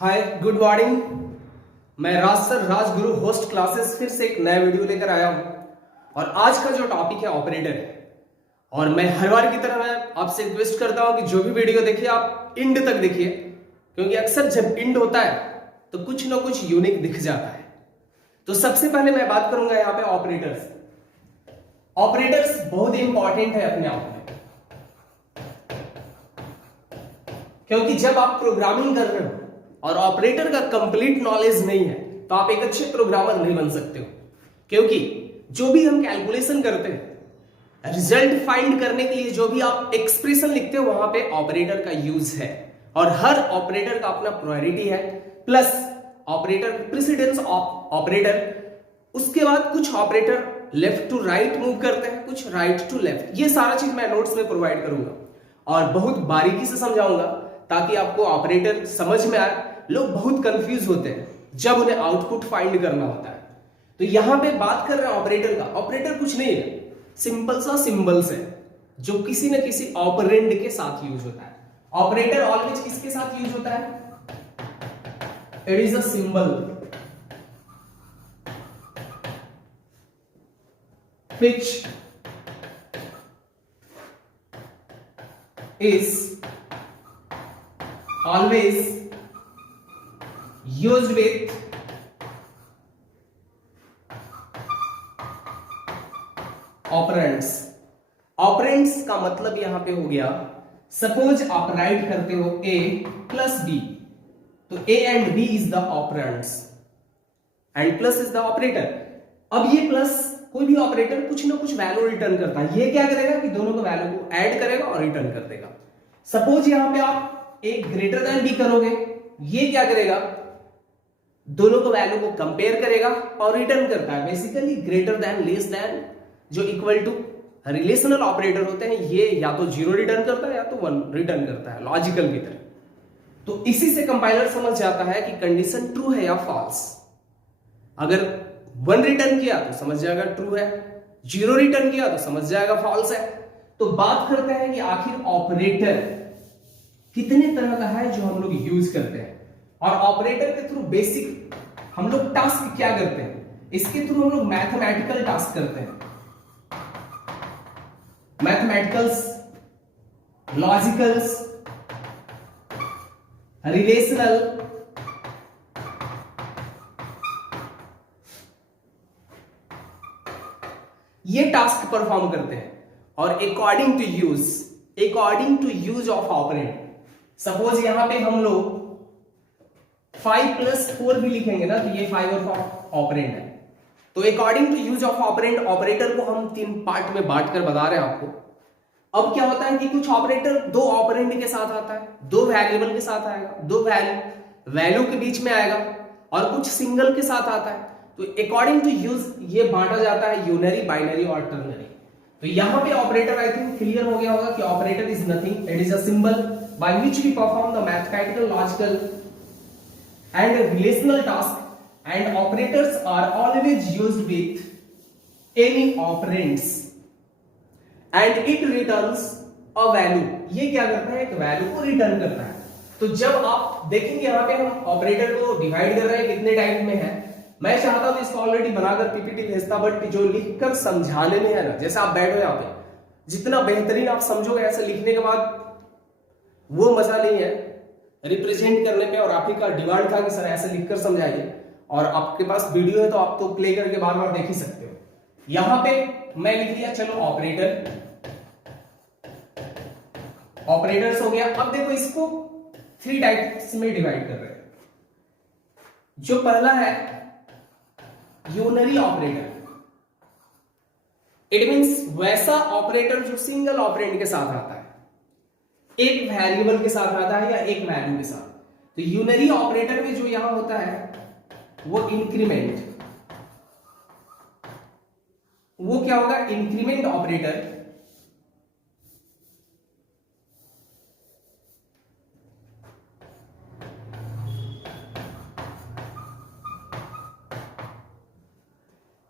Hi good morning. मैं राज sir Rajguru host classes फिर से एक नया वीडियो लेकर आया हूं और आज का जो टॉपिक है ऑपरेटर है। और मैं हर बार की तरह मैं आपसे रिक्वेस्ट करता हूं कि जो भी वीडियो देखिए आप इंड तक देखिए, क्योंकि अक्सर जब इंड होता है तो कुछ ना कुछ यूनिक दिख जाता है। तो सबसे पहले मैं बात करूंगा यहाँ पे ऑपरेटर्स। ऑपरेटर्स बहुत इंपॉर्टेंट है अपने आप में, क्योंकि जब आप प्रोग्रामिंग कर रहे हो और ऑपरेटर का कंप्लीट नॉलेज नहीं है तो आप एक अच्छे प्रोग्रामर नहीं बन सकते हो। क्योंकि जो भी हम कैलकुलेशन करते हैं, रिजल्ट फाइंड करने के लिए जो भी आप एक्सप्रेशन लिखते हो, वहां पे ऑपरेटर का यूज है और हर ऑपरेटर का अपना प्रायोरिटी है। Plus operator precedence of operator, उसके बाद कुछ operator left to right move करते हैं, कुछ राइट टू लेफ्ट। ये सारा चीज मैं नोट्स में प्रोवाइड करूंगा और बहुत बारीकी से समझाऊंगा ताकि आपको ऑपरेटर समझ में आए। लोग बहुत कंफ्यूज होते हैं जब उन्हें आउटपुट फाइंड करना होता है। तो यहां पे बात कर रहे हैं ऑपरेटर का। ऑपरेटर कुछ नहीं है, सिंपल सा सिंबल्स है जो किसी न किसी ऑपरेंड के साथ यूज होता है। ऑपरेटर ऑलवेज किसके साथ यूज होता है? It is a symbol which is always used with operands. Operands का मतलब यहां पे हो गया, सपोज आप राइट करते हो a प्लस b, तो a and b is the operands and plus is the operator. अब ये प्लस कोई भी ऑपरेटर कुछ ना कुछ वैल्यू रिटर्न करता है। ये क्या करेगा कि दोनों को वैल्यू को ऐड करेगा और रिटर्न कर देगा। सपोज यहां पे आप a ग्रेटर देन b करोगे, ये क्या करेगा? दोनों को वैल्यू को कंपेयर करेगा और रिटर्न करता है। Basically greater than less than जो इक्वल टू रिलेशनल ऑपरेटर होते हैं, ये या तो 0 रिटर्न करता है या तो 1 रिटर्न करता है, लॉजिकल की तरह। तो इसी से कंपाइलर समझ जाता है कि कंडीशन ट्रू है या फॉल्स। अगर 1 रिटर्न किया तो समझ जाएगा ट्रू है, 0 रिटर्न किया तो समझ जाएगा फॉल्स है। तो बात करते हैं कि आखिर ऑपरेटर कितने तरह का है जो हम लोग यूज करते हैं, और ऑपरेटर के थ्रू बेसिक हम लोग टास्क क्या करते हैं। इसके थ्रू हम लोग मैथमेटिकल टास्क करते हैं, मैथमेटिकल्स, लॉजिकल्स, रिलेशनल, ये टास्क परफॉर्म करते हैं। और according to use of operand, suppose यहां पे हम लोग 5 + 4 भी लिखेंगे ना, तो ये 5 और ऑपरेंड है। तो according to use of operand, operator को हम 3 पार्ट में बांटकर बता रहे हैं आपको। अब क्या होता है कि कुछ ऑपरेटर 2 ऑपरेंड के साथ आता है, 2 वेरिएबल के साथ आएगा, 2 वैल्यू के बीच में आएगा, और कुछ सिंगल के साथ आता है। तो अकॉर्डिंग टू यूज ये बांटा जाता है यूनरी, बाइनरी और टर्नरी। तो यहां पे ऑपरेटर आई थिंक क्लियर हो गया होगा कि operator is nothing, it is a symbol by which we perform the mathematical, logical and relational task, and operators are always used with any operands and it returns a value। ये क्या करता है? एक value को return करता है। तो जब आप देखेंगे यहां पे हम ऑपरेटर को डिवाइड कर रहे हैं कितने टाइप में है। मैं चाहता हूं इसको ऑलरेडी बनाकर पीपीटी भेजता, बट जो लिखकर समझाने में है ना, जैसे आप बैठो यहाँ पे, जितना बेहतरीन आप समझोगे ऐसे लिखने के बाद वो मजा नहीं है रिप्रेजेंट करने पे। और आप ही का डिमांड था कि सर ऐसे लिखकर समझाइए, और आपके पास वीडियो है तो आप तो प्ले करके बार बार देख ही सकते हो। यहां पे मैं लिख लिया, चलो ऑपरेटर्स हो गया। अब देखो इसको 3 टाइप्स में डिवाइड कर रहे हैं। जो पहला है यूनरी ऑपरेटर, इट मींस वैसा ऑपरेटर जो सिंगल ऑपरेंड के साथ आता है, एक वेरिएबल के साथ आता है या एक वैल्यू के साथ। तो यूनरी ऑपरेटर में जो यहां होता है वो इंक्रीमेंट, वो क्या होगा? Increment operator.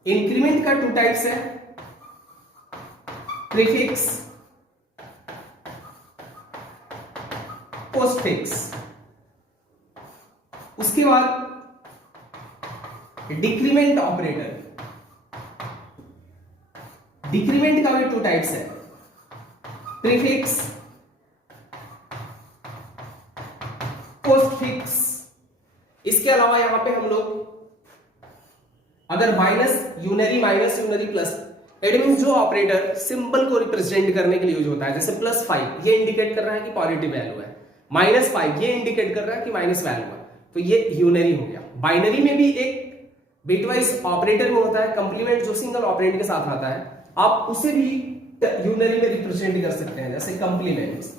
इंक्रीमेंट का 2 टाइप्स है, प्रीफिक्स, पोस्टफिक्स। उसके बाद डिक्रीमेंट ऑपरेटर। डिक्रीमेंट का भी 2 टाइप्स है, प्रीफिक्स, पोस्टफिक्स। इसके अलावा यहां पे हम लोग अगर minus unary plus, it means जो ऑपरेटर सिंबल को रिप्रेजेंट करने के लिए यूज होता है, जैसे +5 ये इंडिकेट कर रहा है कि पॉजिटिव वैल्यू है, -5 ये इंडिकेट कर रहा है कि माइनस वैल्यू है, तो ये यूनरी हो गया। बाइनरी में भी एक बिटवाइज ऑपरेटर में होता है कंप्लीमेंट, जो सिंगल ऑपरेंड के साथ आता है, आप उसे भी यूनरी में रिप्रेजेंट कर सकते हैं, जैसे कंप्लीमेंट्स,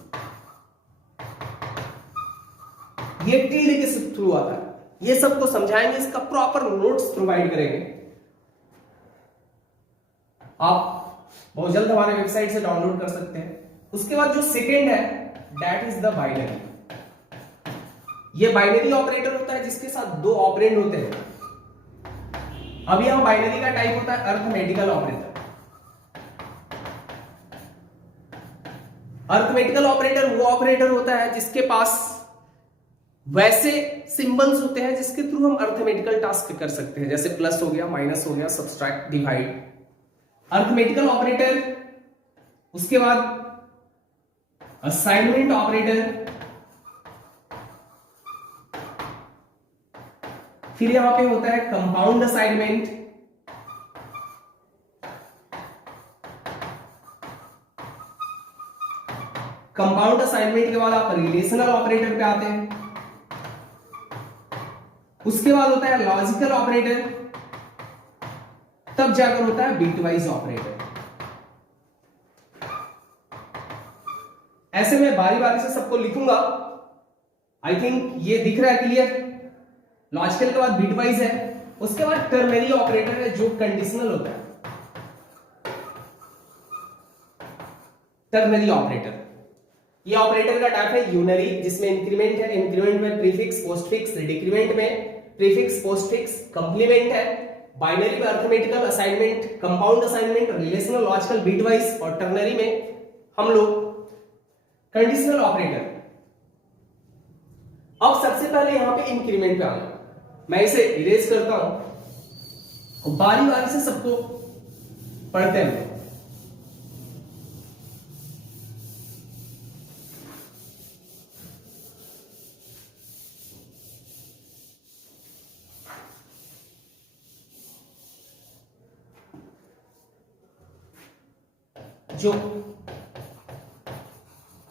ये टिल्ड के थ्रू आता है। ये सबको समझाएंगे, इसका प्रॉपर नोट्स प्रोवाइड करेंगे, आप बहुत जल्द हमारे वेबसाइट से डाउनलोड कर सकते हैं। उसके बाद जो सेकेंड है दैट इज द बाइनरी। ये बाइनरी ऑपरेटर होता है जिसके साथ 2 ऑपरेंड होते हैं। अब यहां बाइनरी का टाइप होता है अरिथमेटिकल ऑपरेटर। अरिथमेटिकल ऑपरेटर वो ऑपरेटर होता है जिसके पास वैसे सिंबल्स होते हैं जिसके थ्रू हम अरिथमेटिकल टास्क कर सकते हैं, जैसे प्लस हो गया, माइनस हो गया, सब्सट्रैक्ट, डिवाइड, अरिथमेटिकल ऑपरेटर। उसके बाद असाइनमेंट ऑपरेटर, फिर यहां पे होता है कंपाउंड असाइनमेंट, कंपाउंड असाइनमेंट के बाद आप रिलेशनल ऑपरेटर पे आते हैं। उसके बाद होता है लॉजिकल ऑपरेटर, तब जाकर होता है बिटवाइज ऑपरेटर। ऐसे में बारी बारी से सबको लिखूंगा, आई थिंक ये दिख रहा है क्लियर। लॉजिकल के बाद बिटवाइज है, उसके बाद टर्नरी ऑपरेटर है जो कंडीशनल होता है, टर्नरी ऑपरेटर। ये ऑपरेटर का टाइप है यूनरी, जिसमें इंक्रीमेंट है, इंक्रीमेंट में प्रीफिक्स पोस्टफिक्स, डिक्रीमेंट में प्रीफिक्स पोस्टफिक्स, कंप्लीमेंट है, बाइनरी में arithmetical, assignment, compound assignment, relational, logical, bitwise, और टर्नरी में हम लोग कंडीशनल ऑपरेटर। अब सबसे पहले यहां पे इंक्रीमेंट पे आना, मैं इसे इरेज करता हूं, बारी बारी से सबको पढ़ते हैं। जो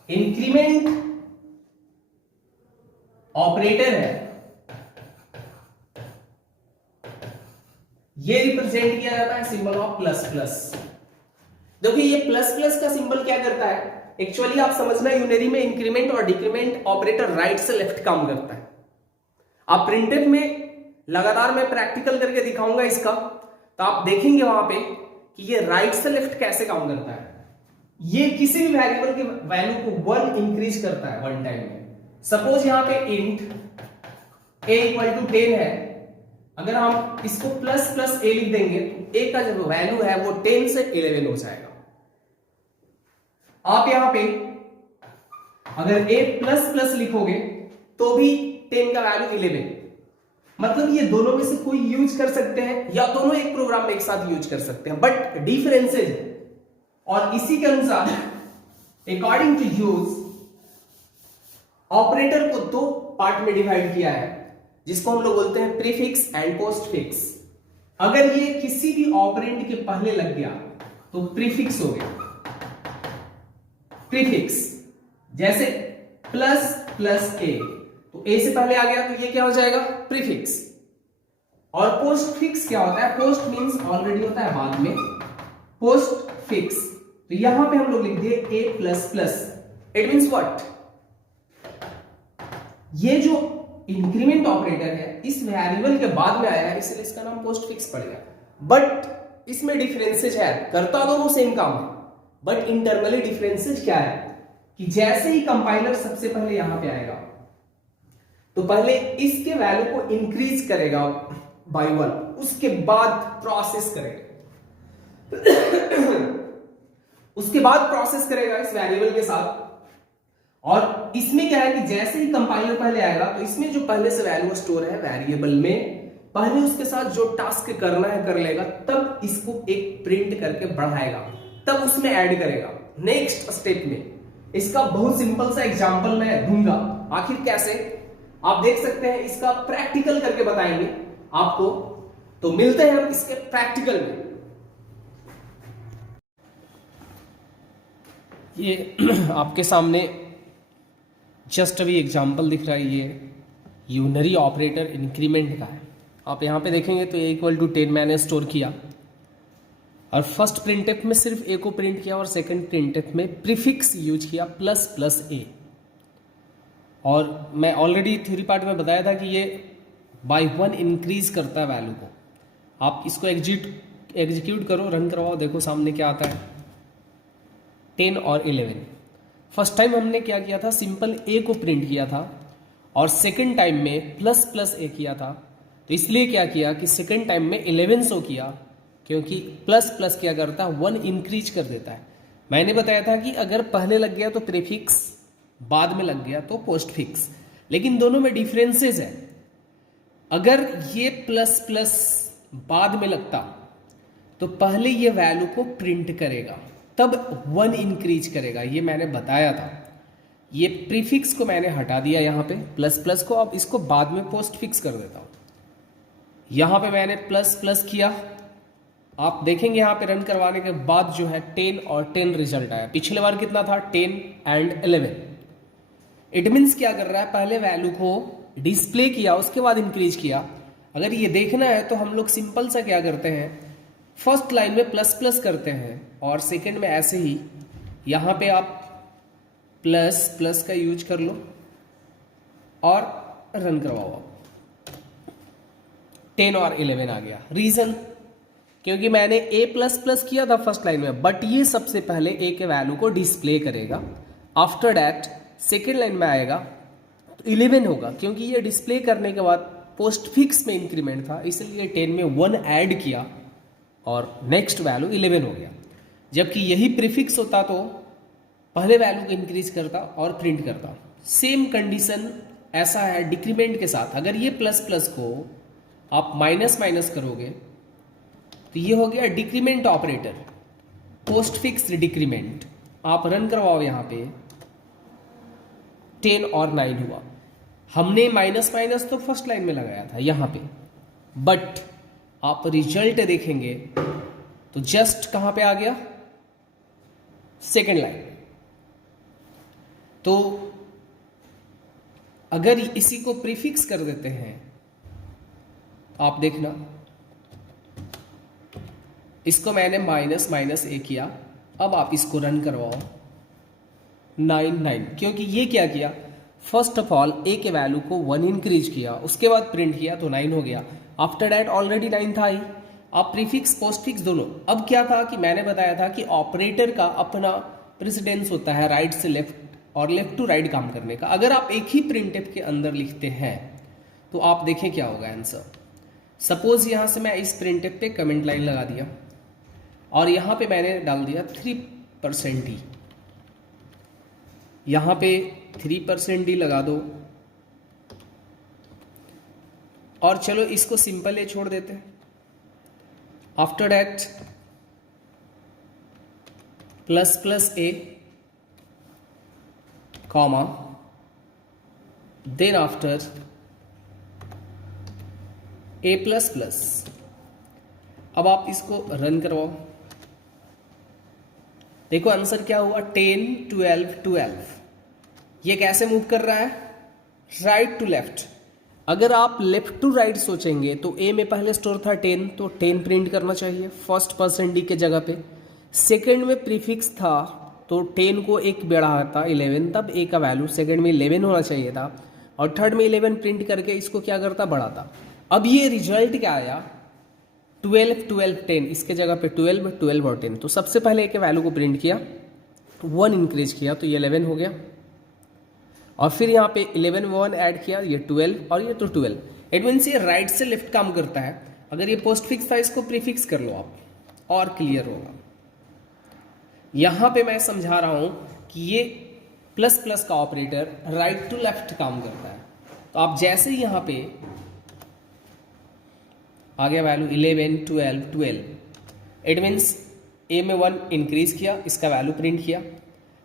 इंक्रीमेंट ऑपरेटर है ये रिप्रेजेंट किया जाता है सिंबल ऑफ प्लस प्लस। देखिए ये प्लस प्लस का सिंबल क्या करता है, एक्चुअली आप समझना, यूनरी में इंक्रीमेंट और डिक्रीमेंट ऑपरेटर राइट से लेफ्ट काम करता है। आप प्रिंटेड में लगातार मैं प्रैक्टिकल करके दिखाऊंगा इसका, तो आप देखेंगे वहां पे कि ये राइट से लेफ्ट कैसे काम करता है। ये किसी भी वेरिएबल के वैल्यू को 1 इंक्रीज करता है 1 टाइम में। सपोज यहां पे इंट a = 10 है, अगर हम इसको प्लस प्लस a लिख देंगे तो a का जो वैल्यू है वो 10 से 11 हो जाएगा। आप यहां पे अगर a प्लस प्लस लिखोगे तो भी 10 का वैल्यू 11, मतलब ये दोनों में से कोई यूज कर सकते हैं या दोनों एक प्रोग्राम में एक साथ यूज कर सकते हैं, बट डिफरेंसेस है। और इसी के अनुसार अकॉर्डिंग टू यूज ऑपरेटर को 2 पार्ट में डिवाइड किया है, जिसको हम लोग बोलते हैं प्रीफिक्स एंड पोस्टफिक्स। अगर ये किसी भी ऑपरेंड के पहले लग गया तो प्रीफिक्स हो गया। प्रीफिक्स जैसे प्लस प्लस a, तो a से पहले आ गया तो ये क्या हो जाएगा, प्रीफिक्स। और पोस्टफिक्स क्या होता है, पोस्ट मींस ऑलरेडी होता है बाद में, पोस्टफिक्स तो यहां पे हम लोग लिख दिए a plus plus. It means what, ये जो इंक्रीमेंट ऑपरेटर है इस वेरिएबल के बाद में आया है, इसलिए इसका नाम पोस्टफिक्स पड़ गया। बट इसमें डिफरेंसेस है, करता दोनों सेम काम है, बट इंटरनली डिफरेंसेस क्या है कि जैसे ही कंपाइलर सबसे पहले यहां पे आएगा तो पहले इसके वैल्यू को इंक्रीज करेगा बाय 1, उसके बाद प्रोसेस करेगा उसके बाद प्रोसेस करेगा इस वेरिएबल के साथ, और इसमें क्या है कि जैसे ही कंपाइलर पहले आएगा तो इसमें जो पहले से वैल्यू स्टोर है वेरिएबल में, पहले उसके साथ जो टास्क करना है कर लेगा, तब इसको एक प्रिंट करके बढ़ाएगा, तब उसमें ऐड करेगा नेक्स्ट स्टेप में। इसका बहुत सिंपल सा एग्जांपल मैं दूंगा, आखिर कैसे आप देख सकते हैं, इसका प्रैक्टिकल करके बताएंगे आपको। तो मिलते हैं हम इसके प्रैक्टिकल में। ये आपके सामने जस्ट अभी एग्जांपल दिख रहा है, ये यूनरी ऑपरेटर इंक्रीमेंट का है। आप यहाँ पे देखेंगे तो ए इक्वल टू 10 मैंने स्टोर किया, और फर्स्ट प्रिंटफ में सिर्फ ए को प्रिंट किया, और सेकंड प्रिंटफ में प्रीफिक्स यूज किया प्लस प्लस ए। और मैं ऑलरेडी थ्योरी पार्ट में बताया था कि ये बाय 1 इंक्रीज करता है वैल्यू को। आप इसको एग्जीक्यूट करो, रन करवाओ, देखो सामने क्या आता है, 10 और 11। फर्स्ट टाइम हमने क्या किया था, सिंपल ए को प्रिंट किया था, और सेकंड टाइम में प्लस प्लस ए किया था। तो इसलिए क्या किया कि सेकंड टाइम में 11 शो किया, क्योंकि प्लस प्लस क्या करता है, 1 इंक्रीज कर देता है। मैंने बताया था कि अगर पहले लग गया तो प्रीफिक्स, बाद में लग गया तो पोस्ट फिक्स, लेकिन दोनों में डिफरेंसेस है। अगर ये प्लस प्लस बाद में लगता तो पहले ये वैल्यू को प्रिंट करेगा, तब 1 इंक्रीज करेगा, ये मैंने बताया था। ये प्रीफिक्स को मैंने हटा दिया यहाँ पे, प्लस प्लस को, अब इसको बाद में पोस्ट फिक्स कर देता हूं। यहाँ पे मैंने प्लस प्लस किया, आप देखेंगे यहाँ पे रन करवाने के बाद जो है 10 और 10 रिजल्ट आया। पिछले बार कितना था, 10 एंड 11। इट मीन्स क्या कर रहा है, पहले वैल्यू को डिस्प्ले किया, उसके बाद इंक्रीज किया। अगर ये देखना है तो हम लोग सिंपल सा क्या करते हैं, फर्स्ट लाइन में प्लस प्लस करते हैं, और सेकंड में ऐसे ही यहाँ पे आप प्लस प्लस का यूज कर लो और रन करवाओ। 10 और 11 आ गया। रीजन, क्योंकि मैंने ए प्लस प्लस किया था फर्स्ट लाइन में, बट ये सबसे पहले ए के वैल्यू को डिस्प्ले करेगा, आफ्टर दैट सेकेंड लाइन में आएगा तो 11 होगा, क्योंकि ये डिस्प्ले करने के बाद पोस्ट फिक्स में इंक्रीमेंट था, इसलिए 10 में 1 ऐड किया और नेक्स्ट वैल्यू 11 हो गया। जबकि यही प्रीफिक्स होता तो पहले वैल्यू को इंक्रीज करता और प्रिंट करता। सेम कंडीशन ऐसा है डिक्रीमेंट के साथ। अगर ये प्लस प्लस को आप माइनस माइनस करोगे तो ये हो गया decrement operator, post fix decrement. आप रन करवाओ, यहाँ पे 10 और 9 हुआ। हमने माइनस माइनस तो फर्स्ट लाइन में लगाया था यहाँ पे, बट आप रिजल्ट देखेंगे तो जस्ट कहां पे आ गया, सेकेंड लाइन। तो अगर इसी को प्रीफिक्स कर देते हैं, आप देखना, इसको मैंने माइनस माइनस ए किया, अब आप इसको रन करवाओ, 9 9, क्योंकि ये क्या किया, फर्स्ट ऑफ ऑल ए के वैल्यू को 1 इंक्रीज किया, उसके बाद प्रिंट किया तो 9 हो गया। आफ्टर दैट ऑलरेडी 9 था ही, आप प्रीफिक्स पोस्ट फिक्स दोनों। अब क्या था कि मैंने बताया था कि ऑपरेटर का अपना प्रेसिडेंस होता है राइट से लेफ्ट और लेफ्ट टू राइट काम करने का। अगर आप एक ही प्रिंटफ के अंदर लिखते हैं तो आप देखें क्या होगा आंसर। सपोज यहां से मैं इस प्रिंटफ पे कमेंट लाइन लगा दिया और यहां पे मैंने डाल दिया 3% ही, यहां पे 3% ही लगा दो, और चलो इसको सिंपल ही छोड़ देते हैं। After that plus plus A comma, then after A plus plus. अब आप इसको रन करवाओ, देखो आंसर क्या हुआ, 10 12 12। ये कैसे मूव कर रहा है, राइट टू लेफ्ट। अगर आप लेफ्ट टू राइट सोचेंगे तो ए में पहले स्टोर था 10, तो 10 प्रिंट करना चाहिए फर्स्ट परसेंट डी के जगह पे। सेकंड में प्रीफिक्स था तो 10 को एक बढ़ाता 11, तब ए का वैल्यू सेकंड में 11 होना चाहिए था, और थर्ड में 11 प्रिंट करके इसको क्या करता, बढ़ाता। अब ये रिजल्ट क्या आया, 12 12 10, इसके जगह पे 12 12 और 10। तो सबसे पहले ए के वैल्यू को प्रिंट किया, 1 इंक्रीज किया तो ये 11 हो गया, और फिर यहाँ पे 11 1 ऐड किया, ये 12 और ये तो 12। इट मीन्स ये राइट से लेफ्ट काम करता है। अगर ये पोस्ट फिक्स था, इसको प्रीफिक्स कर लो आप, और क्लियर होगा। यहां पे मैं समझा रहा हूं कि ये प्लस प्लस का ऑपरेटर राइट टू लेफ्ट काम करता है। तो आप जैसे ही यहां पे आ गया वैल्यू 11, 12, इट मीन्स ए में 1 इंक्रीज किया, इसका वैल्यू प्रिंट किया,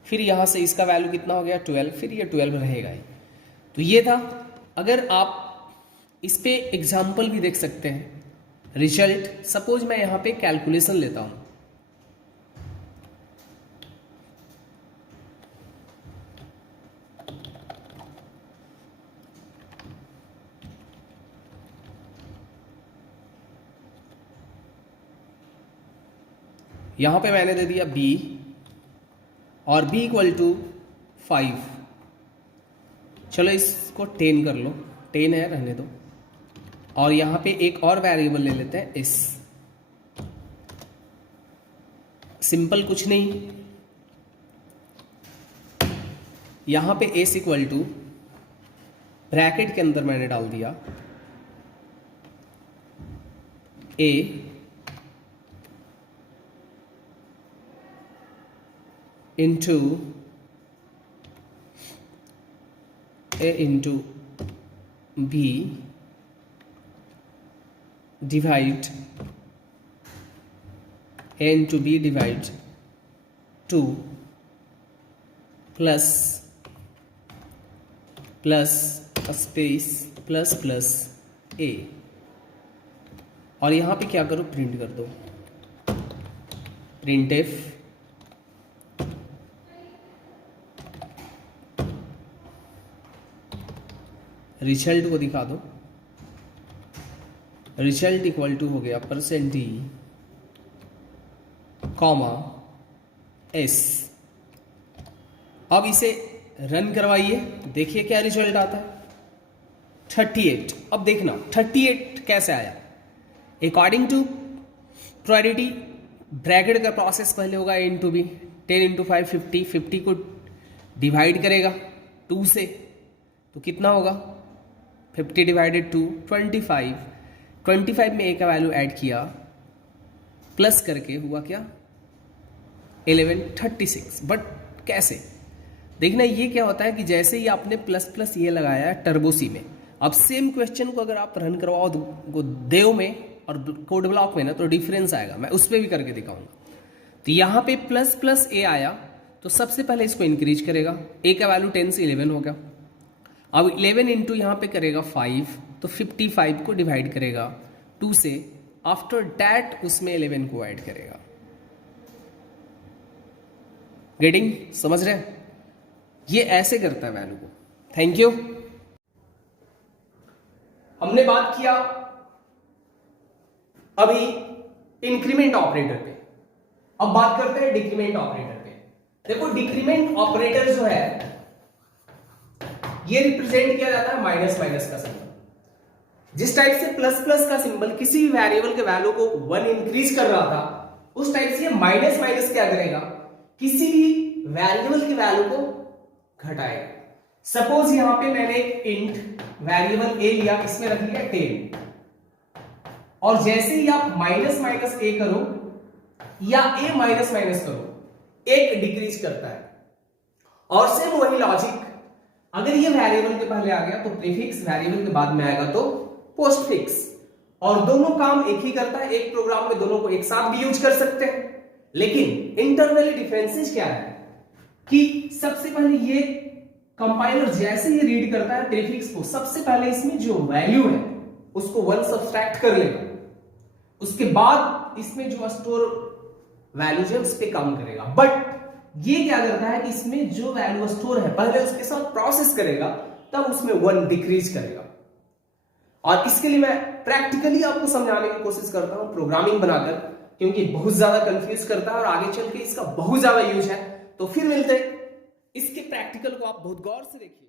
फिर यहां से इसका वैल्यू कितना हो गया 12, फिर ये 12 रहेगा ही। तो ये था। अगर आप इस पे एग्जाम्पल भी देख सकते हैं, रिजल्ट सपोज मैं यहां पे कैलकुलेशन लेता हूं, यहां पे मैंने दे दिया b और b इक्वल टू 5। चलो इसको 10 कर लो, 10 है रहने दो। और यहां पे एक और वेरिएबल ले लेते हैं s। सिंपल कुछ नहीं, यहां पे s इक्वल टू ब्रैकेट के अंदर मैंने डाल दिया a into a into b divide a into b divide 2 plus plus space plus plus a। और यहां पे क्या करो, प्रिंट कर दो, प्रिंट एफ रिजल्ट को दिखा दो। रिजल्ट इक्वल टू हो गया %d कॉमा s। अब इसे रन करवाइए, देखिए क्या रिजल्ट आता है 38। अब देखना 38 कैसे आया, अकॉर्डिंग टू प्रायोरिटी ब्रैकेट का प्रोसेस पहले होगा a इंटू बी, 10 इंटू 5 50, 50 को डिवाइड करेगा 2 से, तो कितना होगा 50 डिवाइडेड 2 25। 25 में a का वैल्यू ऐड किया, प्लस करके हुआ क्या 11 36। बट कैसे देखना, ये क्या होता है कि जैसे ही आपने प्लस प्लस ये लगाया है टर्बो सी में, अब सेम क्वेश्चन को अगर आप रन करवाओ देव में और कोड ब्लॉक में ना, तो डिफरेंस आएगा। मैं उस पर भी करके दिखाऊंगा। तो यहाँ पे प्लस प्लस ए आया, तो सबसे पहले इसको इंक्रीज करेगा, ए का वैल्यू 10 से 11 हो गया। अब 11 इंटू यहाँ पे करेगा 5, तो 55 को डिवाइड करेगा 2 से, आफ्टर डैट उसमें 11 को ऐड करेगा। गेटिंग, समझ रहे हैं? ये ऐसे करता है वैल्यू को। Thank you. हमने बात किया अभी इंक्रीमेंट ऑपरेटर पे, अब बात करते हैं डिक्रीमेंट ऑपरेटर पे। देखो डिक्रीमेंट ऑपरेटर जो है ये रिप्रेजेंट किया जाता है माइनस माइनस का सिंबल। जिस टाइप से प्लस प्लस का सिंबल किसी भी वेरिएबल के वैल्यू को 1 इंक्रीज कर रहा था, उस टाइप से माइनस माइनस क्या करेगा, किसी भी वेरिएबल की वैल्यू को घटाएगा। सपोज यहां पे मैंने एक इंट वेरिएबल ए लिया, इसमें रख लिया 10, और जैसे ही आप माइनस माइनस ए करो या ए माइनस माइनस करो, एक डिक्रीज करता है। और सेम वही लॉजिक, अगर ये वेरिएबल के पहले आ गया तो प्रीफिक्स, वेरिएबल के बाद में आएगा तो पोस्टफिक्स, और दोनों काम एक ही करता है। एक प्रोग्राम में दोनों को एक साथ भी यूज कर सकते हैं, लेकिन इंटरनली डिफरेंसेस क्या है कि सबसे पहले ये कंपाइलर जैसे ही रीड करता है प्रीफिक्स को, सबसे पहले इसमें जो वैल्यू है उसको 1 सब्सट्रैक्ट कर लेगा, उसके बाद इसमें जो स्टोर वैल्यू है उस पर काम करेगा। बट ये क्या करता है कि इसमें जो वैल्यू स्टोर है पहले उसके साथ प्रोसेस करेगा, तब उसमें 1 डिक्रीज करेगा। और इसके लिए मैं प्रैक्टिकली आपको समझाने की कोशिश करता हूं प्रोग्रामिंग बनाकर, क्योंकि बहुत ज्यादा कंफ्यूज करता है और आगे चल के इसका बहुत ज्यादा यूज है। तो फिर मिलते हैं, इसके प्रैक्टिकल को आप बहुत गौर से देखिए।